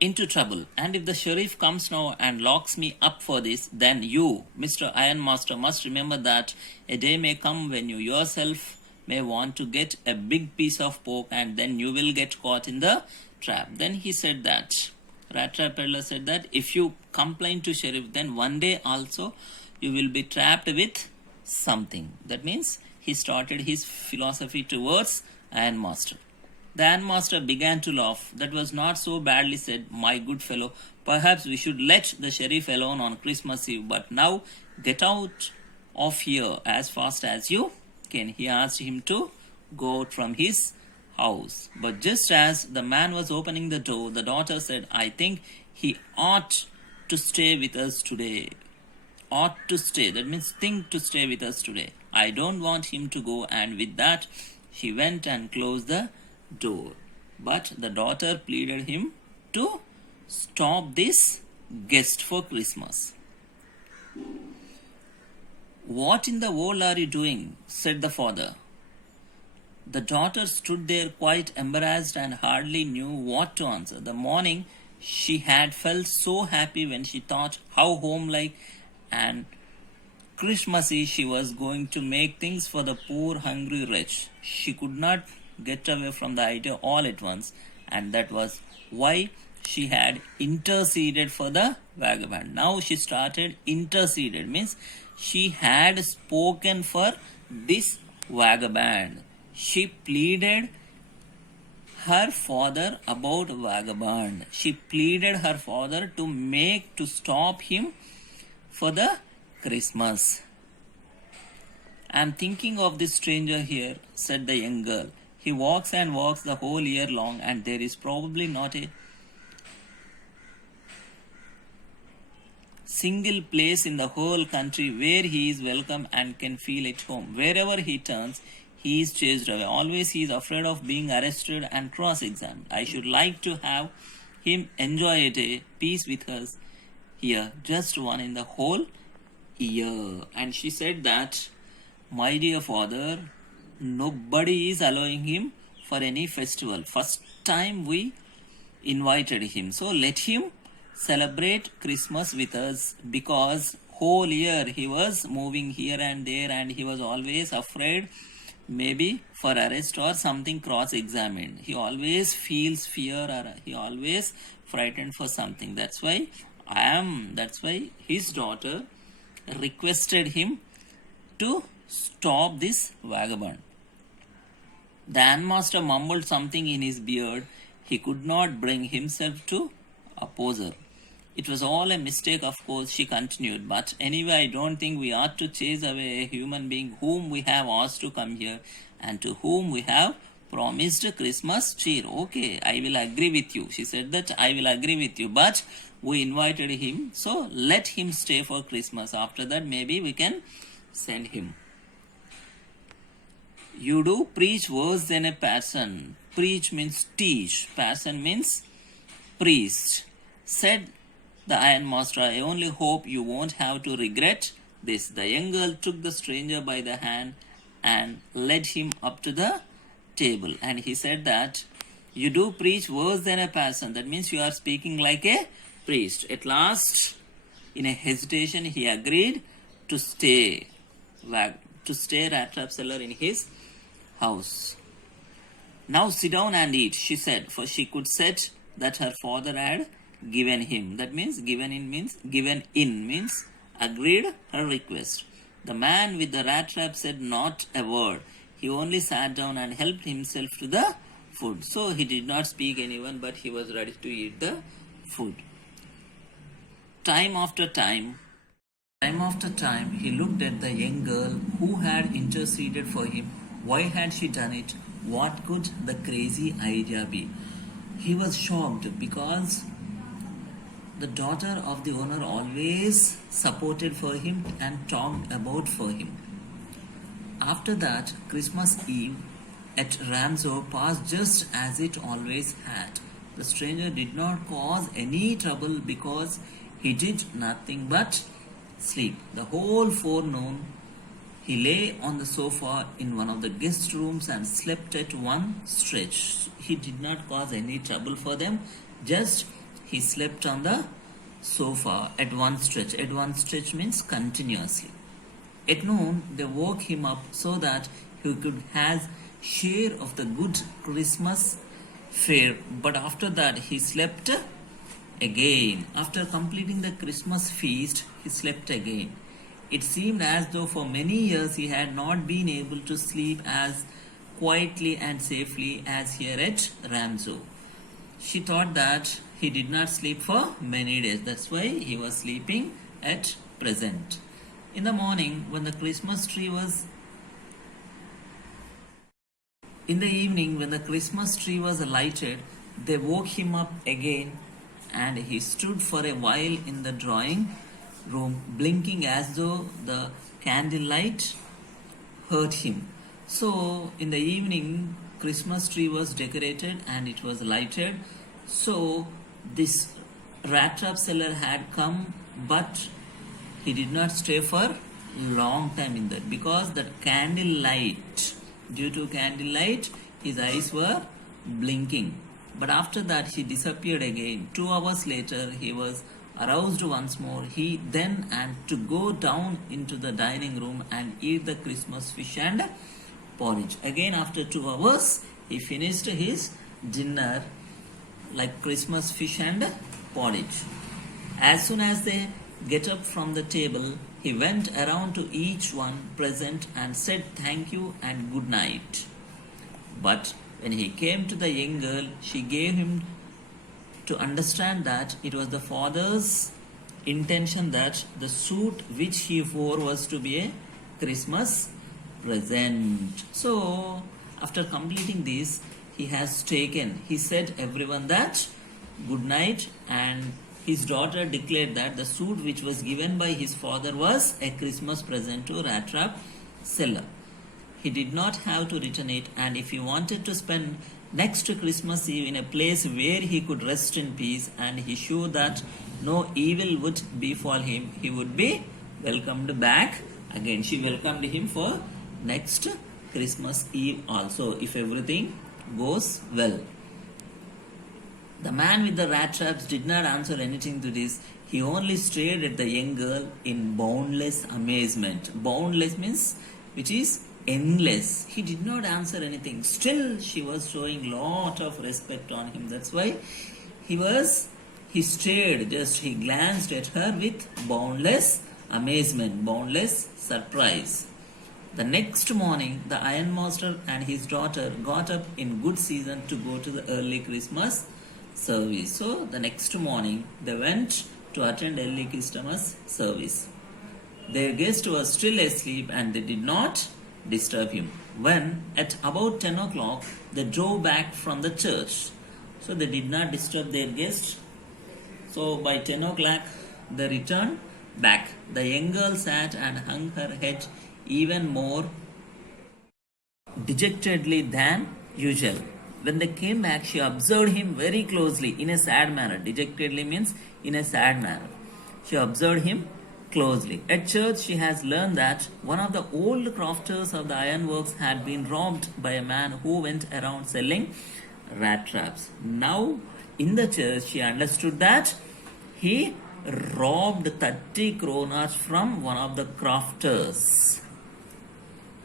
into trouble. And if the sheriff comes now and locks me up for this, then you, Mr. Ironmaster, must remember that a day may come when you yourself may want to get a big piece of pork, and then you will get caught in the trap. Then he said that, Rat Trap Peddler said that if you complain to sheriff, then one day also you will be trapped with something. That means he started his philosophy towards Ironmaster. The Ironmaster began to laugh. That was not so badly said, my good fellow. Perhaps we should let the sheriff alone on Christmas Eve, but now get out of here as fast as you can. He asked him to go out from his house. But just as the man was opening the door, the daughter said, I think he ought to stay with us today. Ought to stay. That means think to stay with us today. I don't want him to go. And with that, she went and closed the door. But the daughter pleaded him to stop this guest for Christmas. What in the world are you doing? Said the father. The daughter stood there quite embarrassed and hardly knew what to answer. The morning she had felt so happy when she thought how homelike and Christmassy she was going to make things for the poor hungry wretch. She could not get away from the idea all at once, and that was why she had interceded for the vagabond. Now she started interceded, means she had spoken for this vagabond. She pleaded her father about vagabond. She pleaded her father to stop him for the Christmas. I am thinking of this stranger here, said the young girl. He walks and walks the whole year long, and there is probably not a single place in the whole country where he is welcome and can feel at home. Wherever he turns, he is chased away. Always he is afraid of being arrested and cross-examined. I should like to have him enjoy a day, peace with us here, just one in the whole year. And she said that, my dear father, nobody is allowing him for any festival. First time we invited him, so let him celebrate Christmas with us, because whole year he was moving here and there, and he was always afraid maybe for arrest or something cross-examined. He always feels fear, or he always frightened for something. That's why his daughter requested him to stop this vagabond. The Ironmaster mumbled something in his beard. He could not bring himself to oppose her. It was all a mistake, of course, she continued, but anyway, I don't think we ought to chase away a human being whom we have asked to come here and to whom we have promised Christmas cheer. Okay, I will agree with you. She said that I will agree with you, but we invited him, so let him stay for Christmas. After that, maybe we can send him. You do preach worse than a parson. Preach means teach. Parson means priest. Said the Ironmaster, I only hope you won't have to regret this. The young girl took the stranger by the hand and led him up to the table. And he said that, you do preach worse than a parson. That means you are speaking like a priest. At last, in a hesitation, he agreed to stay Rat Trap Seller in his house. Now sit down and eat, she said, for she could set that her father had given him. That means given in means agreed her request. The man with the rat trap said not a word. He only sat down and helped himself to the food. So he did not speak anyone, but he was ready to eat the food. Time after time, he looked at the young girl who had interceded for him. Why had she done it? What could the crazy idea be? He was shocked because the daughter of the owner always supported for him and talked about for him. After that, Christmas Eve at Ramsor passed just as it always had. The stranger did not cause any trouble because he did nothing but sleep. The whole forenoon he lay on the sofa in one of the guest rooms and slept at one stretch. He did not cause any trouble for them, just he slept on the sofa at one stretch. At one stretch means continuously. At noon, they woke him up so that he could have share of the good Christmas fare. But after that, he slept again. After completing the Christmas feast, he slept again. It seemed as though for many years he had not been able to sleep as quietly and safely as here at Ramsau. She thought that he did not sleep for many days. That's why he was sleeping at present. In the morning, when the Christmas tree was in the evening, when the Christmas tree was lighted, they woke him up again, and he stood for a while in the drawing room, blinking as though the candlelight hurt him. So, in the evening, Christmas tree was decorated and it was lighted. So, this rat trap seller had come, but he did not stay for long time in that, because that candlelight, due to candlelight, his eyes were blinking. But after that, he disappeared again. 2 hours later, he was aroused once more. He then had to go down into the dining room and eat the Christmas fish and porridge. Again, after 2 hours, he finished his dinner like Christmas fish and porridge. As soon as they get up from the table, he went around to each one present and said thank you and good night. But when he came to the young girl, she gave him to understand that it was the father's intention that the suit which he wore was to be a Christmas present. So, after completing this, he said everyone that good night, and his daughter declared that the suit which was given by his father was a Christmas present to Rat Trap seller. He did not have to return it, and if he wanted to spend next Christmas Eve in a place where he could rest in peace and he showed that no evil would befall him, he would be welcomed back again. She welcomed him for next Christmas Eve also, if everything goes well. The man with the rat traps did not answer anything to this. He only stared at the young girl in boundless amazement. Boundless means which is endless. He did not answer anything. Still, she was showing lot of respect on him. That's why he glanced at her with boundless amazement, boundless surprise. The next morning, the ironmaster and his daughter got up in good season to go to the early Christmas service. So, the next morning, they went to attend early Christmas service. Their guest was still asleep and they did not disturb him. When, at about 10 o'clock, they drove back from the church. So, they did not disturb their guest. So, by 10 o'clock, they returned back. The young girl sat and hung her head even more dejectedly than usual. When they came back, she observed him very closely in a sad manner. Dejectedly means in a sad manner. She observed him closely. At church, she has learned that one of the old crofters of the ironworks had been robbed by a man who went around selling rat traps. Now, in the church, she understood that he robbed 30 kronas from one of the crofters.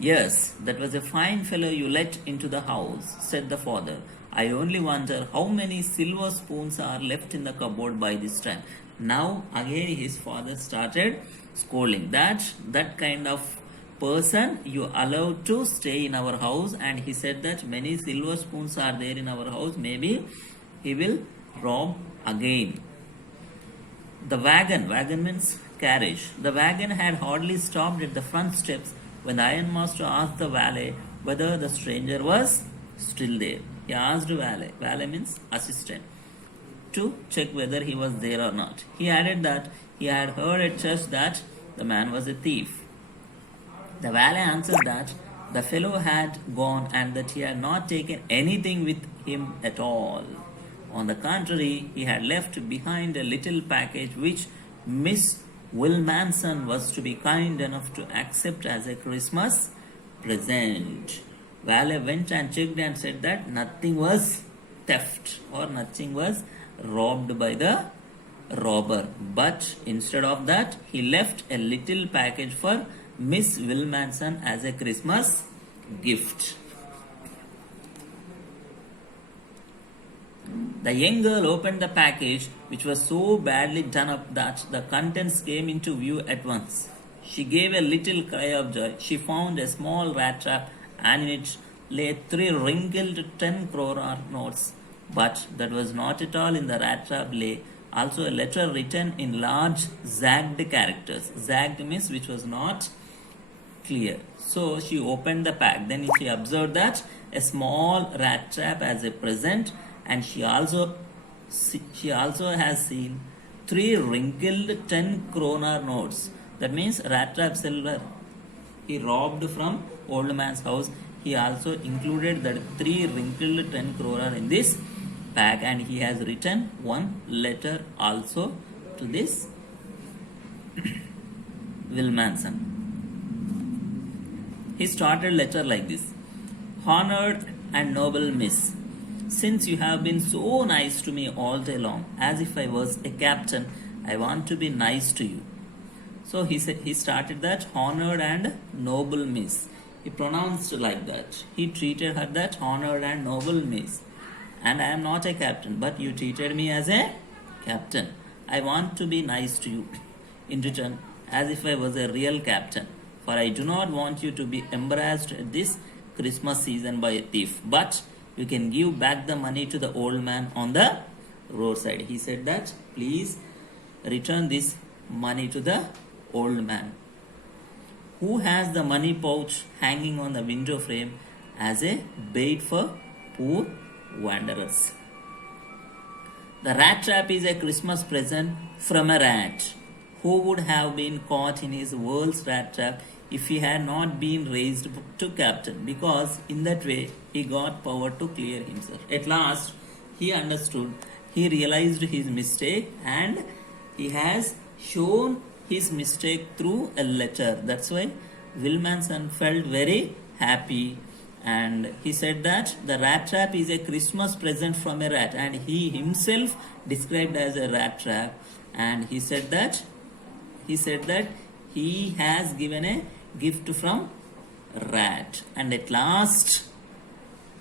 Yes, that was a fine fellow you let into the house, said the father. I only wonder how many silver spoons are left in the cupboard by this time. Now, again, his father started scolding. That kind of person you allowed to stay in our house, and he said that many silver spoons are there in our house. Maybe he will rob again. The wagon means carriage. The wagon had hardly stopped at the front steps when the ironmaster asked the valet whether the stranger was still there. He asked valet means assistant, to check whether he was there or not. He added that he had heard at church that the man was a thief. The valet answered that the fellow had gone and that he had not taken anything with him at all. On the contrary, he had left behind a little package which Miss Wilmanson was to be kind enough to accept as a Christmas present. Valet went and checked and said that nothing was theft or nothing was robbed by the robber. But instead of that, he left a little package for Miss Wilmanson as a Christmas gift. The young girl opened the package, which was so badly done up that the contents came into view at once. She gave a little cry of joy. She found a small rat trap, and in it lay 3 wrinkled 10 crore notes. But that was not at all. In the rat trap lay also a letter written in large zagged characters. Zagged means which was not clear. So she opened the pack. Then she observed that a small rat trap as a present, and she also has seen 3 wrinkled 10 kroner notes. That means rat trap silver he robbed from old man's house. He also included that 3 wrinkled 10 kroner in this pack, and he has written one letter also to this Wilmanson. He started letter like this: Honored and noble miss, since you have been so nice to me all day long, as if I was a captain, I want to be nice to you. So he started that honored and noble miss. He pronounced like that. He treated her that honored and noble miss. And I am not a captain, but you treated me as a captain. I want to be nice to you in return, as if I was a real captain. For I do not want you to be embarrassed at this Christmas season by a thief. But you can give back the money to the old man on the roadside. He said that, please return this money to the old man, who has the money pouch hanging on the window frame as a bait for poor wanderers. The rat trap is a Christmas present from a rat who would have been caught in his world's rat trap if he had not been raised to captain, because in that way he got power to clear himself. At last he understood, he realized his mistake, and he has shown his mistake through a letter. That's why Wilmanson felt very happy, and he said that the rat trap is a Christmas present from a rat, and he himself described as a rat trap, and he said that he has given a gift from rat, and at last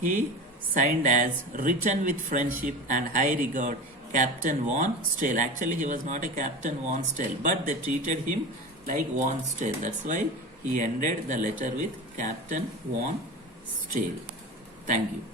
he signed as written with friendship and high regard, Captain Von Stale. Actually, he was not a Captain Von Stale, but they treated him like Von Stale. That's why he ended the letter with Captain Von Stale. Thank you.